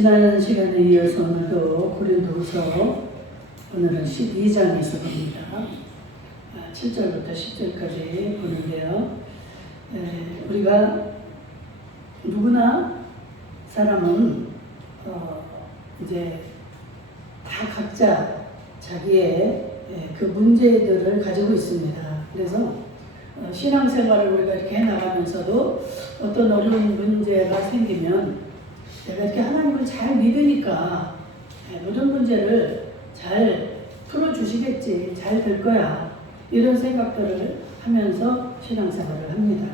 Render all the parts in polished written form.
지난 시간에 이어서 오늘도 고린도후서 오늘은 12장에서 봅니다. 7절부터 10절까지 보는데요. 우리가 누구나 사람은 이제 다 각자 자기의 그 문제들을 가지고 있습니다. 그래서 신앙생활을 우리가 이렇게 해나가면서도 어떤 어려운 문제가 생기면 내가 이렇게 하나님을 잘 믿으니까 모든 문제를 잘 풀어주시겠지, 잘 될 거야, 이런 생각들을 하면서 신앙생활을 합니다.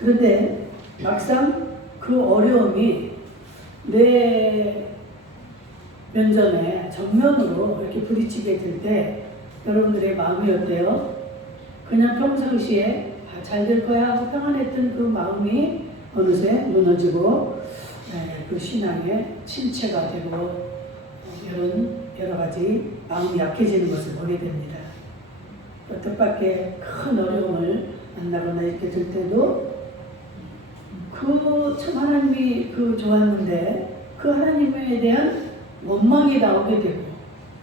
그런데 막상 그 어려움이 내 면전에 정면으로 이렇게 부딪히게 될 때 여러분들의 마음이 어때요? 그냥 평상시에 잘 될 거야 하고 평안했던 그 마음이 어느새 무너지고 그 신앙의 침체가 되고 여러 가지 마음이 약해지는 것을 보게 됩니다. 또 뜻밖의 큰 어려움을 만나거나 이렇게 될 때도 참 하나님이 좋았는데 그 하나님에 대한 원망이 나오게 되고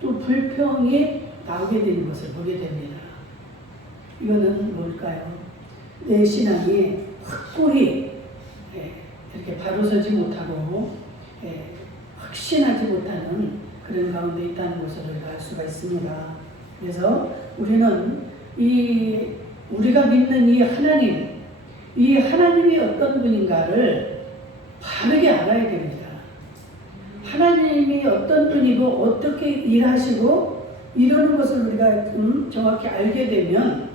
또 불평이 나오게 되는 것을 보게 됩니다. 이거는 뭘까요? 내 신앙이 확고히 이렇게 바로 서지 못하고 확신하지 못하는 그런 가운데 있다는 것을 우리가 알 수가 있습니다. 그래서 우리는 우리가 믿는 이 하나님이 어떤 분인가를 바르게 알아야 됩니다. 하나님이 어떤 분이고 어떻게 일하시고 이러는 것을 우리가 정확히 알게 되면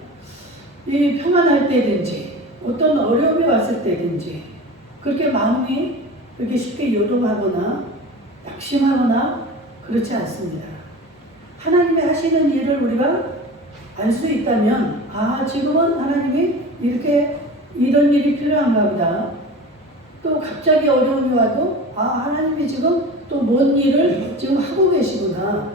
이 평안할 때든지 어떤 어려움이 왔을 때든지 그렇게 마음이 그렇게 쉽게 요동하거나 낙심하거나 그렇지 않습니다. 하나님이 하시는 일을 우리가 알 수 있다면 지금은 하나님이 이런 일이 필요한가 보다. 또 갑자기 어려움이 와도 하나님이 지금 또 뭔 일을 지금 하고 계시구나.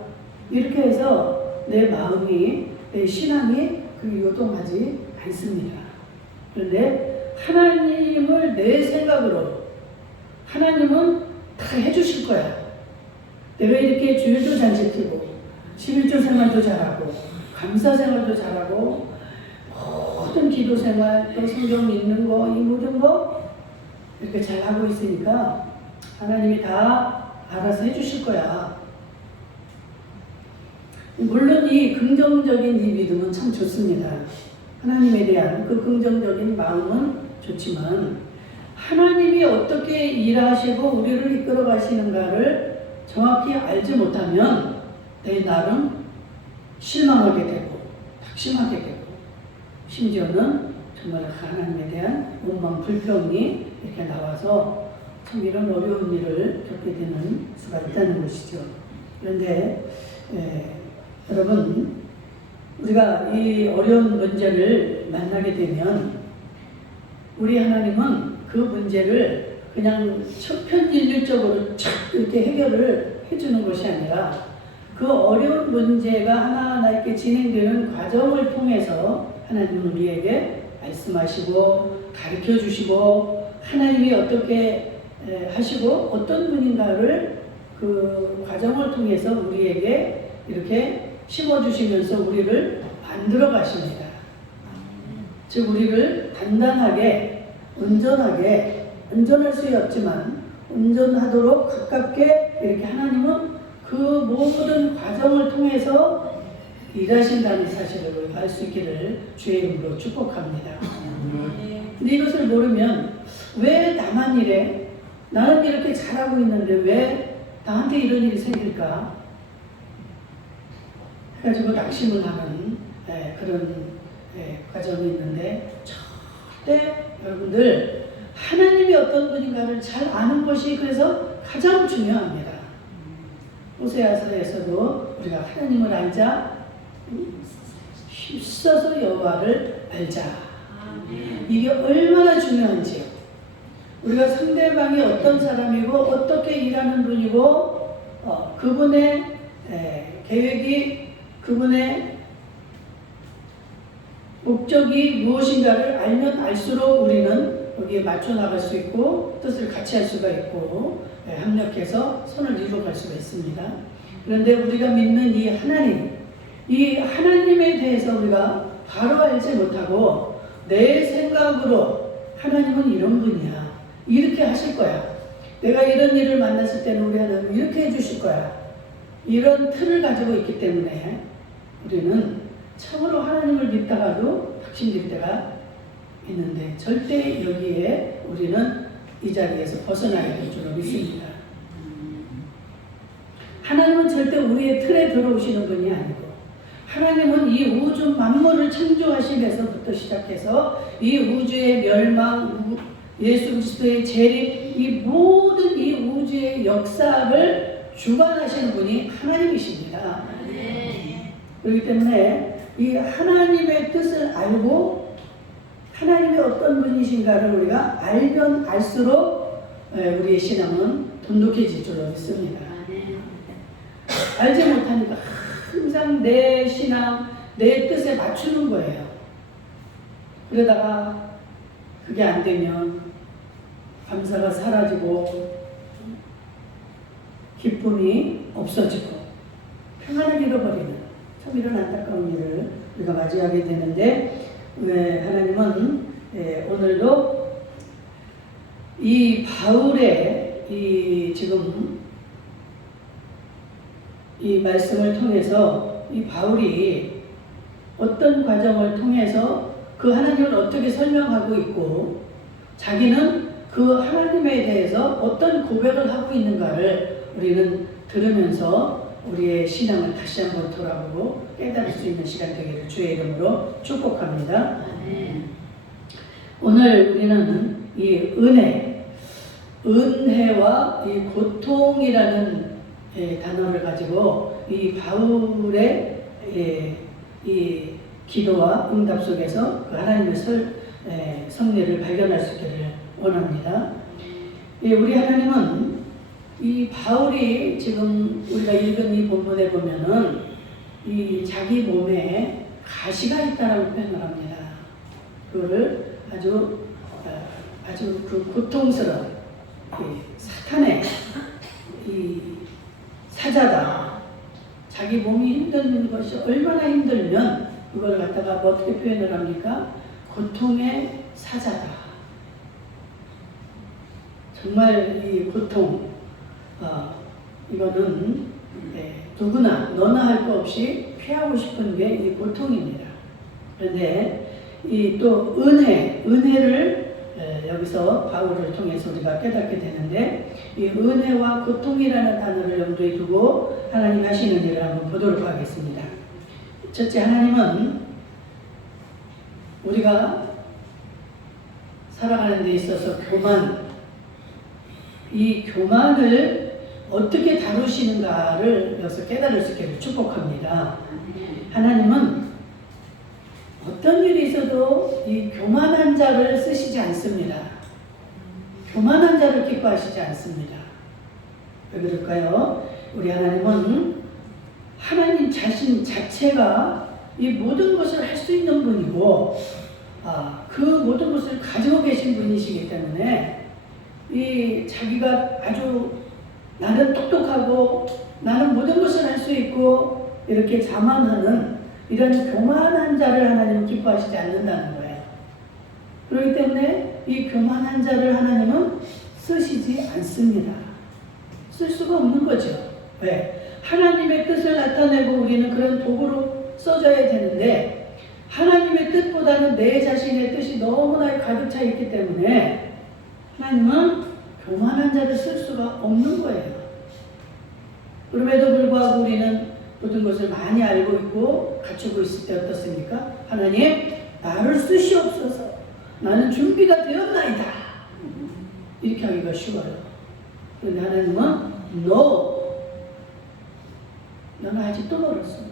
이렇게 해서 내 마음이, 내 신앙이 요동하지 않습니다. 그런데 하나님을 내 생각으로 하나님은 다 해주실 거야. 내가 이렇게 주일도 잘 지키고 11조 생활도 잘하고 감사 생활도 잘하고 모든 기도 생활 또 성경 읽는 거 이 모든 거 이렇게 잘하고 있으니까 하나님이 다 알아서 해주실 거야. 물론 이 긍정적인 이 믿음은 참 좋습니다. 하나님에 대한 그 긍정적인 마음은 좋지만 하나님이 어떻게 일하시고 우리를 이끌어 가시는가를 정확히 알지 못하면 내 나름 실망하게 되고 낙심하게 되고 심지어는 정말 하나님에 대한 원망, 불평이 이렇게 나와서 참 이런 어려운 일을 겪게 되는 수가 있다는 것이죠. 그런데 여러분, 우리가 이 어려운 문제를 만나게 되면 우리 하나님은 그 문제를 그냥 천편일률적으로 착 이렇게 해결을 해주는 것이 아니라 그 어려운 문제가 하나하나 이렇게 진행되는 과정을 통해서 하나님은 우리에게 말씀하시고 가르쳐 주시고 하나님이 어떻게 하시고 어떤 분인가를 그 과정을 통해서 우리에게 이렇게 심어주시면서 우리를 만들어 가십니다. 즉 우리를 단단하게 온전할 수 없지만 온전하도록 가깝게 이렇게 하나님은 그 모든 과정을 통해서 일하신다는 사실을 우리가 알 수 있기를 주의 이름으로 축복합니다. 근데 이것을 모르면 왜 나만 이래? 나는 이렇게 잘하고 있는데 왜 나한테 이런 일이 생길까? 해가지고 낙심을 하는 그런 과정이 있는데 절대 여러분들 하나님이 어떤 분인가를 잘 아는 것이 그래서 가장 중요합니다. 호세아서에서도 우리가 하나님을 알자, 힘써서 여호와를 알자. 이게 얼마나 중요한지요. 우리가 상대방이 어떤 사람이고 어떻게 일하는 분이고 그분의 계획이 그분의 목적이 무엇인가를 알면 알수록 우리는 여기에 맞춰 나갈 수 있고 뜻을 같이 할 수가 있고 합력해서 선을 이루어갈 수가 있습니다. 그런데 우리가 믿는 이 하나님에 대해서 우리가 바로 알지 못하고 내 생각으로 하나님은 이런 분이야, 이렇게 하실 거야, 내가 이런 일을 만났을 때는 우리 하나님 이렇게 해주실 거야, 이런 틀을 가지고 있기 때문에 우리는 참으로 하나님을 믿다가도 확신될 때가 있는데 절대 여기에 우리는 이 자리에서 벗어나야 될 줄로 믿습니다. 하나님은 절대 우리의 틀에 들어오시는 분이 아니고, 하나님은 이 우주 만물을 창조하시면서부터 시작해서 이 우주의 멸망, 예수 그리스도의 재림, 이 모든 이 우주의 역사를 주관하시는 분이 하나님이십니다. 그렇기 때문에 이 하나님의 뜻을 알고 하나님이 어떤 분이신가를 우리가 알면 알수록 우리의 신앙은 돈독해질 줄로 믿습니다. 알지 못하니까 항상 내 신앙, 내 뜻에 맞추는 거예요. 그러다가 그게 안 되면 감사가 사라지고 기쁨이 없어지고 평안을 잃어버리는 참 이런 안타까운 일을 우리가 맞이하게 되는데, 하나님은 오늘도 이 바울의 지금 이 말씀을 통해서 이 바울이 어떤 과정을 통해서 그 하나님을 어떻게 설명하고 있고 자기는 그 하나님에 대해서 어떤 고백을 하고 있는가를 우리는 들으면서 우리의 신앙을 다시 한번 돌아보고 깨달을 수 있는 시간 되기를 주의 이름으로 축복합니다. 오늘 우리는 이 은혜와 이 고통이라는 단어를 가지고 이 바울의 이 기도와 응답 속에서 그 하나님의 섭리를 발견할 수 있기를 원합니다. 우리 하나님은 이 바울이 지금 우리가 읽은 이 본문에 보면은 이 자기 몸에 가시가 있다라고 표현을 합니다. 그거를 아주 그 고통스러운 사탄의 이 사자다. 자기 몸이 힘든 것이 얼마나 힘들면 그걸 갖다가 어떻게 표현을 합니까? 고통의 사자다. 정말 이 고통, 이거는 누구나 너나 할 거 없이 피하고 싶은 게 이 고통입니다. 그런데 이 또 은혜를 여기서 바울을 통해서 우리가 깨닫게 되는데, 이 은혜와 고통이라는 단어를 염두에 두고 하나님 하시는 일을 한번 보도록 하겠습니다. 첫째, 하나님은 우리가 살아가는 데 있어서 이 교만을 어떻게 다루시는가를 여기서 깨달을 수 있기를 축복합니다. 하나님은 어떤 일이 있어도 이 교만한 자를 쓰시지 않습니다. 교만한 자를 기뻐하시지 않습니다. 왜 그럴까요? 우리 하나님은 하나님 자신 자체가 이 모든 것을 할 수 있는 분이고, 그 모든 것을 가지고 계신 분이시기 때문에 이 자기가 아주 나는 똑똑하고 나는 모든 것을 할 수 있고 이렇게 자만하는 이런 교만한 자를 하나님은 기뻐하시지 않는다는 거예요. 그렇기 때문에 이 교만한 자를 하나님은 쓰시지 않습니다. 쓸 수가 없는 거죠. 왜? 하나님의 뜻을 나타내고 우리는 그런 도구로 써줘야 되는데, 하나님의 뜻보다는 내 자신의 뜻이 너무나 가득 차 있기 때문에 하나님은 교만한 자를 쓸 수가 없는 거예요. 그럼에도 불구하고 우리는 모든 것을 많이 알고 있고 갖추고 있을 때 어떻습니까? 하나님, 나를 쓰시옵소서. 나는 준비가 되었나이다. 이렇게 하기가 쉬워요. 그런데 하나님은 No. 너는 아직도 멀었어.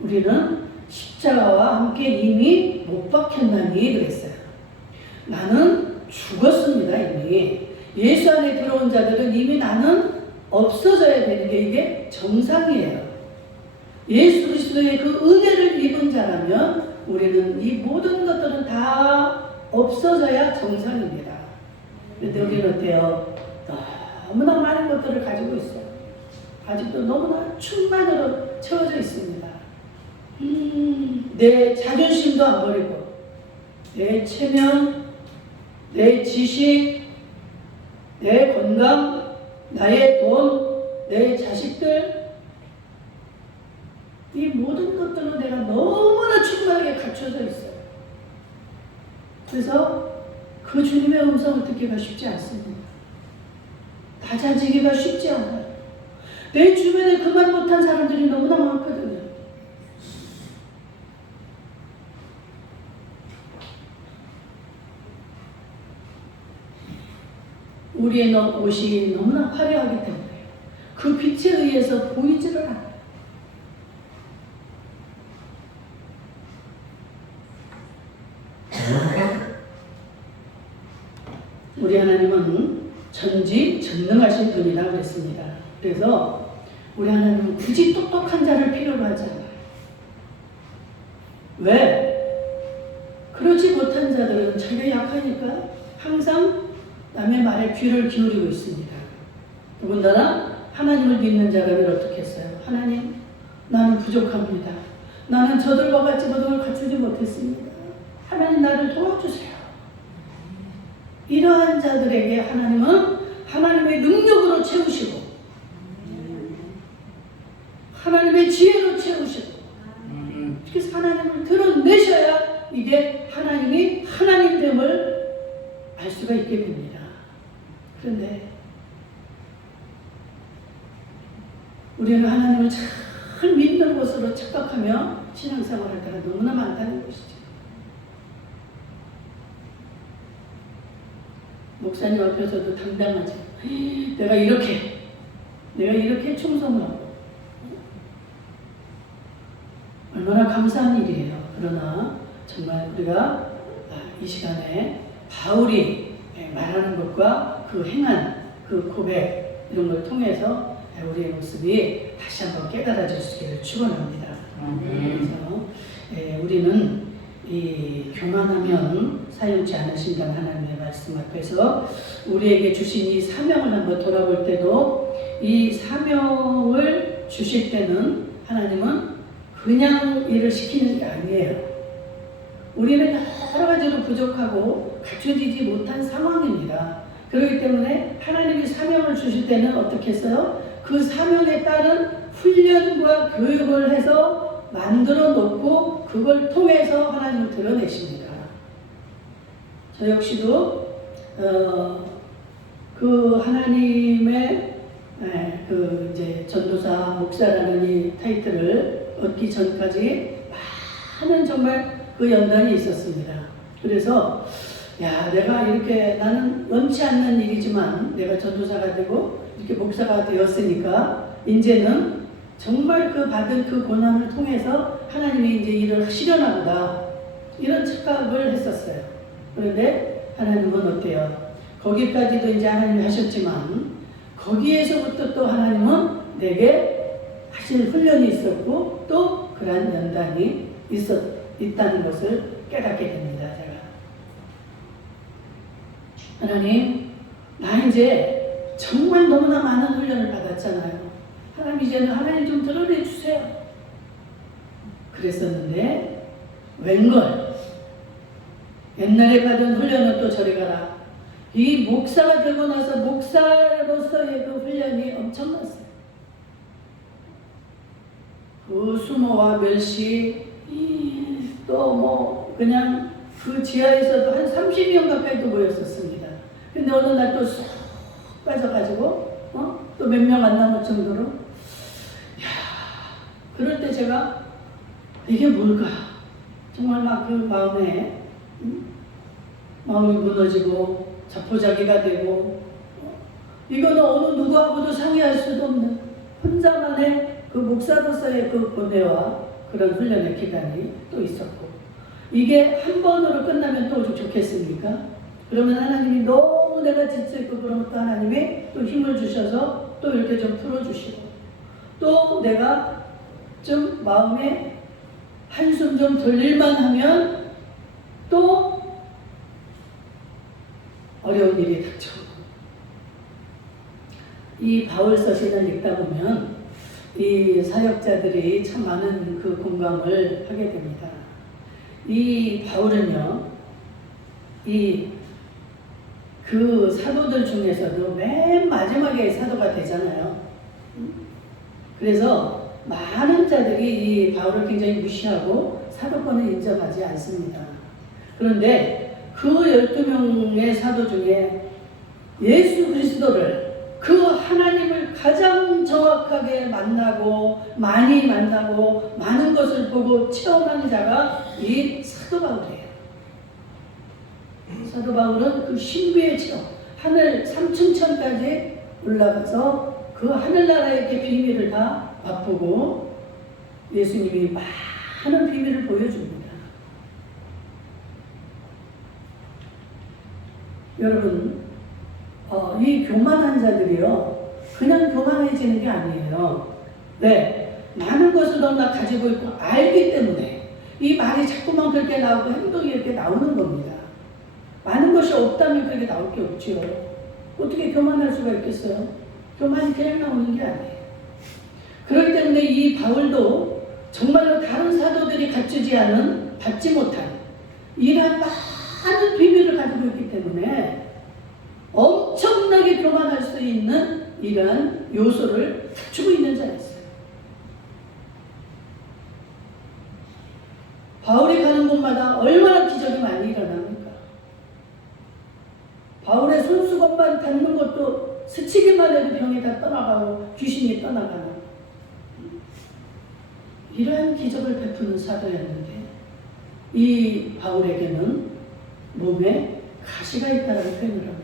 우리는 십자가와 함께 이미 못 박혔나니 그랬어요. 나는 죽었습니다. 이미. 예수 안에 들어온 자들은 이미 나는 없어져야 되는 게 이게 정상이에요. 예수 그리스도의 그 은혜를 입은 자라면 우리는 이 모든 것들은 다 없어져야 정상입니다. 그런데 우리는 어때요? 너무나 많은 것들을 가지고 있어요. 아직도 너무나 충만으로 채워져 있습니다. 내 자존심도 안 버리고, 내 체면, 내 지식, 내 건강, 나의 돈, 내 자식들, 이 모든 것들은 내가 너무나 충만하게 갖춰져 있어요. 그래서 그 주님의 음성을 듣기가 쉽지 않습니다. 다자지기가 쉽지 않아요. 내 주변에 그만 못한 사람들이 너무나 많거든요. 우리의 옷이 너무나 화려하기 때문에 그 빛에 의해서 보이지를 않아요. 우리 하나님은 전지전능하신 분이라고 그랬습니다. 그래서 우리 하나님은 굳이 똑똑한 자를 필요로 하지 않아요. 왜? 그렇지 못한 자들은 자기가 약하니까 항상 남의 말에 귀를 기울이고 있습니다. 더군다나 하나님을 믿는 자라면 어떻게 했어요? 하나님, 나는 부족합니다. 나는 저들과 같이 모든 걸 갖추지 못했습니다. 하나님, 나를 도와주세요. 이러한 자들에게 하나님은 하나님의 능력으로 채우시고 하나님의 지혜로 채우시고 그래서 하나님을 드러내셔야 이게 하나님이 하나님됨을 알 수가 있게 됩니다. 그런데 우리는 하나님을 잘 믿는 것으로 착각하며 신앙생활할 때가 너무나 많다는 것이죠. 목사님 앞에서도 당당하죠. 내가 이렇게 충성을 하고 얼마나 감사한 일이에요. 그러나 정말 우리가 이 시간에 바울이 말하는 것과 그 행한 그 고백 이런 걸 통해서 우리의 모습이 다시 한번 깨달아질 수 있기를 축원합니다. 그래서 우리는 이 교만하면 사용치 않으신다는 하나님의 말씀 앞에서 우리에게 주신 이 사명을 한번 돌아볼 때도 이 사명을 주실 때는 하나님은 그냥 일을 시키는 게 아니에요. 우리는 여러 가지로 부족하고 갖춰지지 못한 상황입니다. 그렇기 때문에 하나님이 사명을 주실 때는 어떻게 했어요? 그 사명에 따른 훈련과 교육을 해서 만들어 놓고 그걸 통해서 하나님을 드러내십니다. 저 역시도 그 하나님의 그 이제 전도사 목사라는 이 타이틀을 얻기 전까지 많은 정말 그 연단이 있었습니다. 그래서 내가 이렇게 나는 원치 않는 일이지만 내가 전도사가 되고 이렇게 목사가 되었으니까 이제는 정말 그 받은 그 고난을 통해서 하나님이 이제 일을 하시려나 보다 이런 착각을 했었어요. 그런데 하나님은 어때요? 거기까지도 이제 하나님이 하셨지만 거기에서부터 또 하나님은 내게 하실 훈련이 있었고 또 그러한 연단이 있다는 것을 깨닫게 됩니다. 제가 하나님, 나 이제 정말 너무나 많은 훈련을 받았잖아요. 하나님 이제는 하나님 좀 드러내 주세요. 그랬었는데 웬걸 옛날에 받은 훈련은 또 저리 가라. 이 목사가 되고 나서 목사로서의 그 훈련이 엄청났어요. 그 수모와 멸시 또 뭐 그냥 그 지하에서도 한 30명 가까이도 모였었습니다. 근데 어느 날 또 쏙 빠져가지고 또 몇 명 안 남을 정도로 그럴 때 제가 이게 뭘까 정말 막 그 마음에 마음이 무너지고 자포자기가 되고 이거는 어느 누구하고도 상의할 수도 없는 혼자만의 그 목사로서의 그 고뇌와 그런 훈련의 기간이 또 있었고 이게 한 번으로 끝나면 또 좋겠습니까? 그러면 하나님이 너무 내가 지쳐있고 그러면 또 하나님이 또 힘을 주셔서 또 이렇게 좀 풀어주시고 또 내가 좀 마음에 한숨 좀 돌릴만 하면 또 어려운 일이 닥쳐오고, 이 바울 서신을 읽다 보면 이 사역자들이 참 많은 그 공감을 하게 됩니다. 이 바울은요, 그 사도들 중에서도 맨 마지막에 사도가 되잖아요. 그래서 많은 자들이 이 바울을 굉장히 무시하고 사도권을 인정하지 않습니다. 그런데 그 12명의 사도 중에 예수 그리스도를, 그 하나님을 가장 정확하게 만나고 많이 만나고 많은 것을 보고 체험하는 자가 이 사도 바울이에요. 사도 바울은 그 신비의 체험, 하늘 3층천까지 올라가서 그 하늘나라의 비밀을 다 맛보고 예수님이 많은 비밀을 보여줍니다. 여러분, 이 교만한 자들이요, 그냥 교만해지는 게 아니에요. 왜? 많은 것을 너무나 가지고 있고 알기 때문에 이 말이 자꾸만 그렇게 나오고 행동이 이렇게 나오는 겁니다. 많은 것이 없다면 그렇게 나올 게 없지요. 어떻게 교만할 수가 있겠어요? 교만이 그냥 나오는 게 아니에요. 그렇기 때문에 이 바울도 정말로 다른 사도들이 갖추지 않은, 받지 못한 이러한 많은 비밀을 가지고 있기 때문에 엄청나게 교만할 수 있는 이러한 요소를 갖추고 있는 자였어요. 바울이 가는 곳마다 얼마나 기적이 많이 일어납니까? 바울의 손수건만 닿는 것도 스치기만 해도 병이 다 떠나가고 귀신이 떠나가는 이러한 기적을 베푸는 사도였는데, 이 바울에게는 몸에 가시가 있다는 표현을 합니다.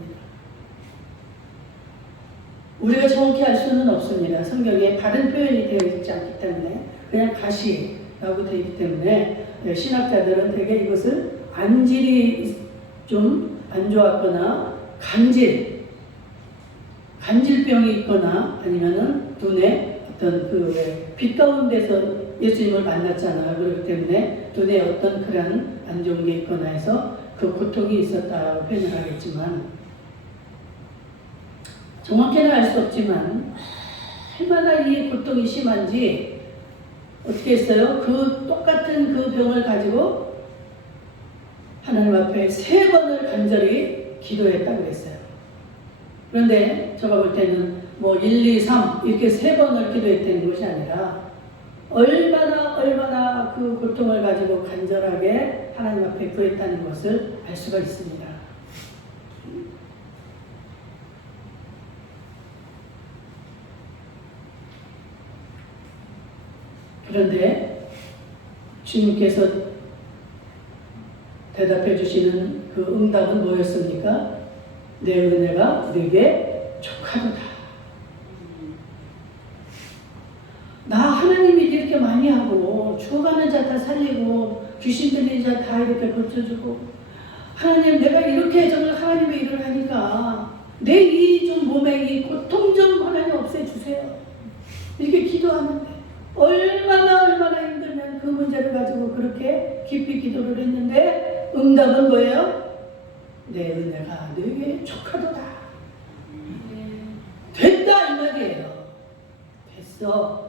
우리가 정확히 알 수는 없습니다. 성경에 다른 표현이 되어 있지 않기 때문에 그냥 가시라고 되어 있기 때문에 신학자들은 대개 이것을 안질이 좀 안 좋았거나 간질병이 있거나 아니면은 눈에 어떤 그 빛 가운데서 예수님을 만났잖아요. 그렇기 때문에 눈에 어떤 그런 안 좋은 게 있거나 해서 그 고통이 있었다고 표현을 하겠지만, 정확히는 알 수 없지만 얼마나 이 고통이 심한지 어떻게 했어요? 그 똑같은 그 병을 가지고 하나님 앞에 3번을 간절히 기도했다고 그랬어요. 그런데 제가 볼 때는 뭐 1, 2, 3 이렇게 3번을 기도했다는 것이 아니라 얼마나 그 고통을 가지고 간절하게 하나님 앞에 구했다는 것을 알 수가 있습니다. 그런데 주님께서 대답해 주시는 그 응답은 뭐였습니까? 내 은혜가 네게 족하도다. 나 하나님이 이렇게 많이 하고 죽어가는 자 다 살리고 귀신 들린 자 다 이렇게 고쳐주고, 하나님 내가 이렇게 정말 하나님의 일을 하니까 내 이 좀 몸에 이 고통 좀 하나님 없애주세요. 이렇게 기도하는데 얼마나 힘들면 그 문제를 가지고 그렇게 깊이 기도를 했는데 응답은 뭐예요? 내 은혜가 너에게 족하도다. 됐다 이 말이에요. 됐어.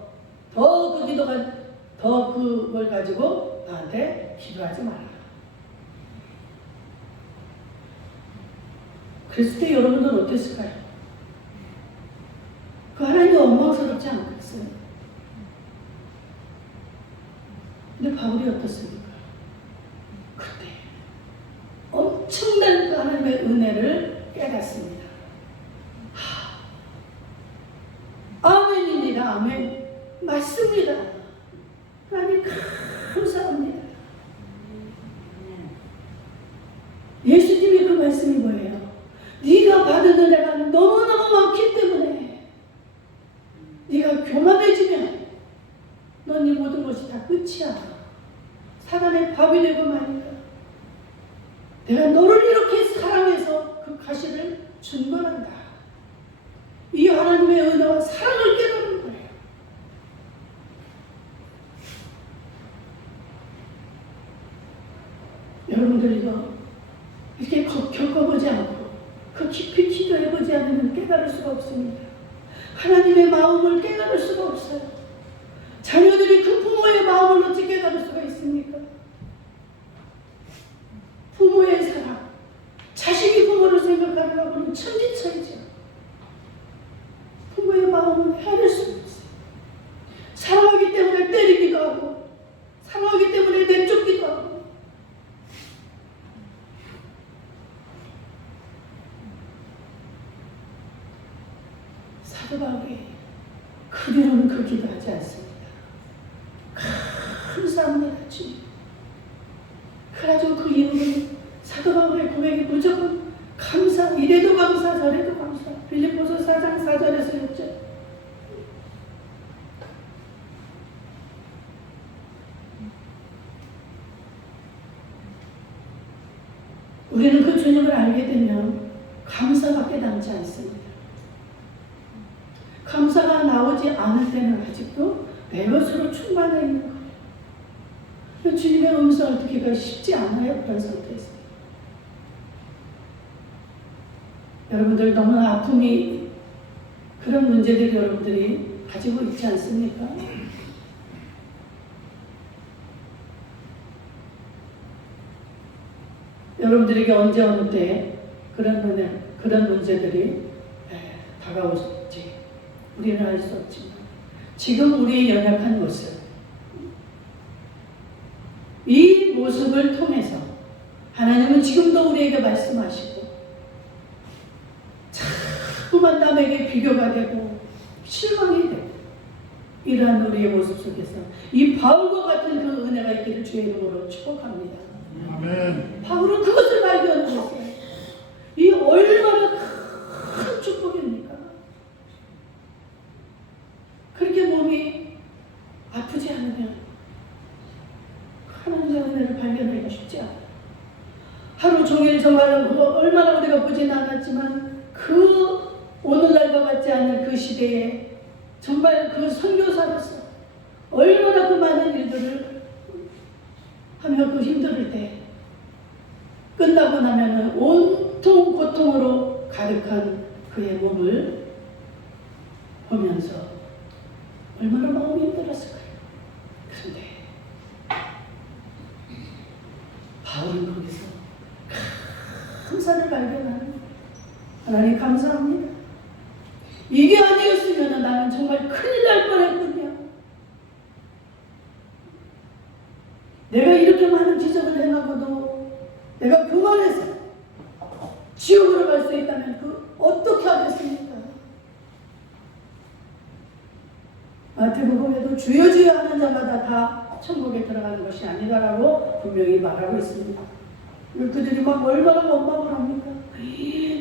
더 그 기도가, 더 그걸 가지고 나한테 기도하지 말라. 그랬을 때 여러분들은 어땠을까요? 그 하나님이 원망스럽지 않겠어요? 근데 바울이 어떻습니까? 그때 엄청난 그 하나님의 은혜를 깨닫습니다. 아멘입니다. 아멘. 맞습니다. 하나님 감사합니다. 예수님이 그 말씀이 뭐예요? 네가 받은 은혜가 너무너무 많기 때문에 네가 교만해지면 넌 이 모든 것이 다 끝이야. 사단의 밥이 되고 마니까 내가 너를 이렇게 사랑해서 그 가시를 준 거란다. 이 하나님의 은혜와 사랑을 깨달은 거예요. 여러분들이요, 이렇게 겪어보지 않고 그 깊이 기도해보지 않으면 깨달을 수가 없습니다. 하나님의 마음을 깨달을 수가 없어요. 자녀들이 그 부모의 마음을 어찌 깨달을 수가 있습니까? 부모의 사랑, 자식이 부모를 생각하려고는 천지차이죠. 부모의 마음은 헤아릴 수 없어요. 사랑하기 때문에 때리기도 하고, 사랑하기 때문에 내쫓기도 하고. 사도 바울이 그 뒤로는 그 기도하지 않습니다. 감사합니다 주님. 그래가지고 그 이후로는 사도 바울의 고백이 무조건 감사, 이래도 감사 저래도 감사. 빌립보서 4장 4절에서 6절. 우리는 그 주님을 알게 되면 감사밖에 남지 않습니다. 감사가 나오지 않을 때는 아직도 내 것으로 충만해 있는 거예요. 주님의 음성을 듣기가 쉽지 않아요. 그런 상태에서. 여러분들 너무 아픔이, 그런 문제들이 여러분들이 가지고 있지 않습니까? 여러분들에게 언제 어느 때 그런 문제들이 다가올지 우리는 알 수 없지만, 지금 우리의 연약한 모습, 이 모습을 통해서 하나님은 지금도 우리에게 말씀하시고 자꾸만 남에게 비교가 되고 실망이 되고, 이러한 우리의 모습 속에서 이 바울과 같은 그 은혜가 있기를 주의 이름으로 축복합니다. 아멘. 바울은 그것을 발견했어요. 이 얼마나 큰 축복입니까? 그렇게 몸이 아프지 않으면 하나님의 은혜를 발견하기가 쉽지 않아요. 하루 종일 정말 얼마나 우리가 보진 않았지만 그 오늘날과 같지 않은 그 시대에 정말 그 선교사로서 얼마나 그 많은 일들을 하며 그 힘들 때 끝나고 나면은 온통 고통으로 가득한 그의 몸을 보면서 얼마나 마음이 힘들었을까요? 그런데 바울은 거기서 감사를 발견하는, 하나님 감사합니다. 이게 아니었으면 나는 정말 큰일 날 뻔했군요. 내가 이렇게 많은 기적을 행하고도 내가 그만해서 지옥으로 갈 수 있다면 그 어떻게 하겠습니까? 마태복음에도 주여 주여 하는 자마다 다 천국에 들어가는 것이 아니다라고 분명히 말하고 있습니다. 그들이 막 얼마나 원망을 합니까?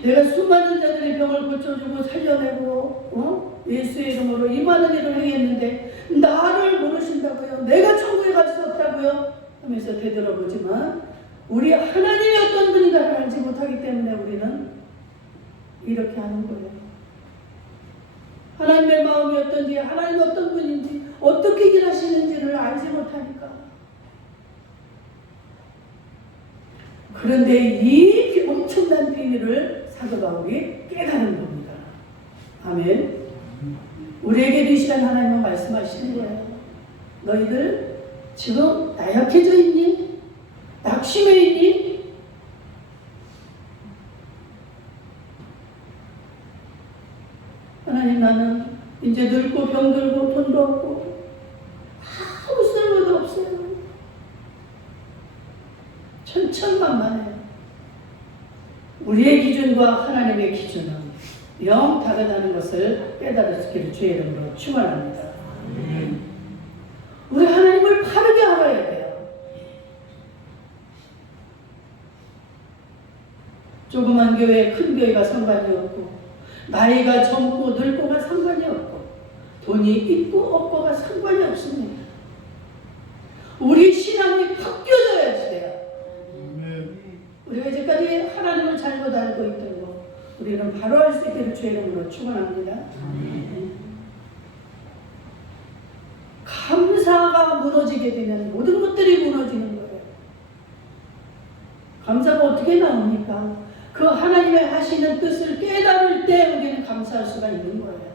내가 수많은 자들의 병을 고쳐주고 살려내고 예수의 이름으로 이 많은 일을 행했는데 나를 모르신다고요? 내가 천국에 갈 수 없다고요? 하면서 되돌아보지만 우리 하나님이 어떤 분인가를 알지 못하기 때문에 우리는 이렇게 하는 거예요. 하나님의 마음이 어떤지, 하나님이 어떤 분인지, 어떻게 일하시는지를 알지 못하니까. 그런데 이 엄청난 비밀을 사도 바울이 깨달은 겁니다. 아멘. 우리에게 이 시간 하나님은 말씀하시는 거예요. 너희들 지금 나약해져 있니? 낙심해 있니? 하나님, 나는 이제 늙고 병들고 돈도 없고 아무 쓸모도 없어요. 천천만만해요. 우리의 기준과 하나님의 기준은 영 다르다는 것을 깨달을 수 있기를 주의 이름으로 축원합니다. 우리 하나님을 바르게 알아야 돼요. 조그만 교회, 큰 교회가 상관이 없고, 나이가 젊고 늙고가 상관이 없고, 돈이 있고 없고가 상관이 없습니다. 우리 신앙이 바뀌어져야지 돼요. 우리가 이제까지 하나님을 잘못 알고 있던 거 우리는 바로 알 수 있기를 주의 이름으로 축원합니다. 감사가 무너지게 되면 모든 것들이 무너지는 거예요. 감사가 어떻게 나옵니까? 그 하나님의 하시는 뜻을 깨달을 때 우리는 감사할 수가 있는 거예요.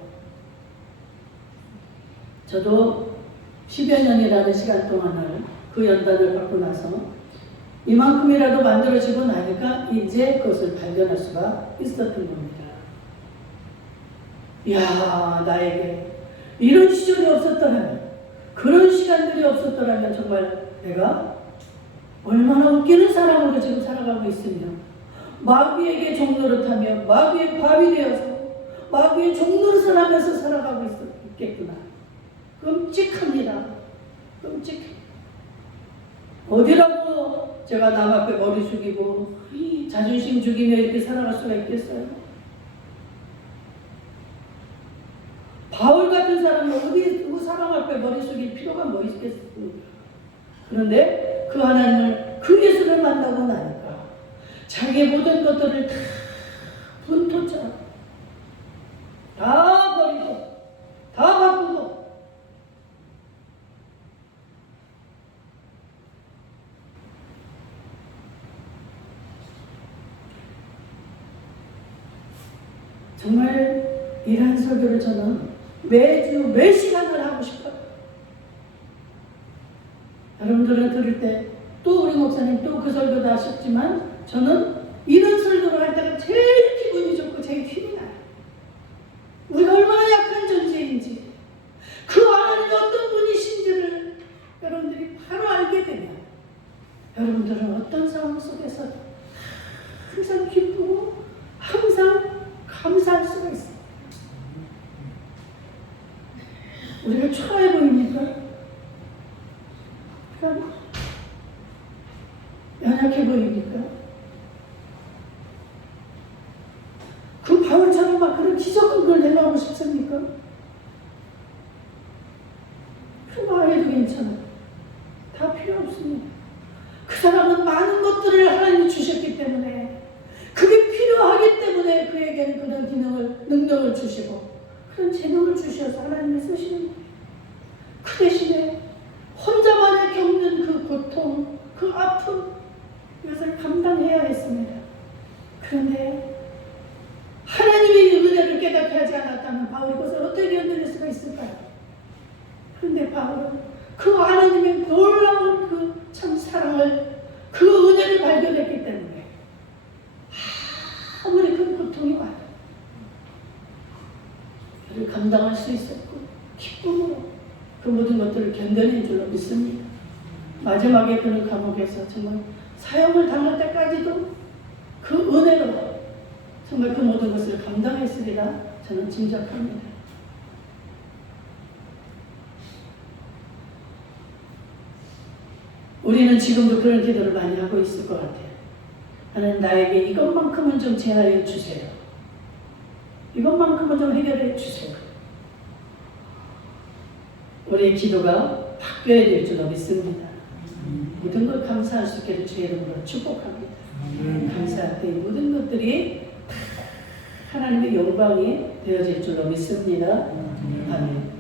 저도 10여 년이라는 시간 동안을 그 연단을 받고 나서 이만큼이라도 만들어지고 나니까 이제 그것을 발견할 수가 있었던 겁니다. 이야, 나에게 이런 시절이 없었더라면, 그런 시간들이 없었더라면 정말 내가 얼마나 웃기는 사람으로 지금 살아가고 있으며 마귀에게 종노릇하며 마귀의 밥이 되어서 마귀의 종노릇을 하면서 살아가고 있겠구나. 끔찍합니다. 끔찍해. 어디라고 제가 남 앞에 머리 숙이고 자존심 죽이며 이렇게 살아갈 수가 있겠어요? 바울 같은 사람은 어디 사람 앞에 머리 숙일 필요가 뭐 있겠습니까? 그런데 그 하나님을, 그 예수를 만나고 나니까 자기의 모든 것들을 다 분토처럼 다 버리고 다 바꾸고 정말 이러한 설교를 저는 매주 매 시간을 하고 싶어요. 여러분들은 들을 때 또 우리 목사님 또 그 설교도 하셨지만 저는 이런 설교를 할 때가 제일 기분이 좋고 제일 힘이 나요. 우리가 얼마나 약한 존재인지, 그 하나님이 어떤 분이신지를 여러분들이 바로 알게 되면 여러분들은 어떤 상황 속에서 항상 기쁘고 항상 감사할 수가 있어요. 우리가 초라해 보입니까? 그러니까 연약해 보입니까? 그 바울처럼 막 그런 기적을 내려가고 싶습니까? 그거 안 해도 괜찮아요. 다 필요 없습니다. 그 사람은 많은 것들을 하나님이 주셨기 때문에, 그게 필요하기 때문에 그에게는 그런 기능을, 능력을 주시고 그런 재능을 주셔서 하나님이 쓰시는 거예요. 그 대신에 혼자만이 겪는 그 고통, 그 아픔, 이것을 감당해야 했습니다. 그런데 하나님의 은혜를 깨닫게 하지 않았다면 바울이 그것을 어떻게 견딜 수가 있을까요? 그런데 바울은 그 하나님의 놀라운 그 참 사랑을, 그 은혜를 발견했기 때문에 아무리 큰 고통이 와도 그를 감당할 수 있었고 기쁨으로 그 모든 것들을 견뎌낸 줄로 믿습니다. 마지막에 그는 감옥에서 정말 사형을 당할 때까지도 그 은혜로 정말 그 모든 것을 감당했으리라 저는 짐작합니다. 우리는 지금도 그런 기도를 많이 하고 있을 것 같아요. 하나님, 나에게 이것만큼은 좀 제하여 주세요. 이것만큼은 좀 해결해 주세요. 우리의 기도가 바뀌어야 될 줄로 믿습니다. 모든 걸 감사할 수 있기를 주의 이름으로 축복합니다. 감사할 때 모든 것들이 하나님의 영광이 되어질 줄로 믿습니다. 아멘.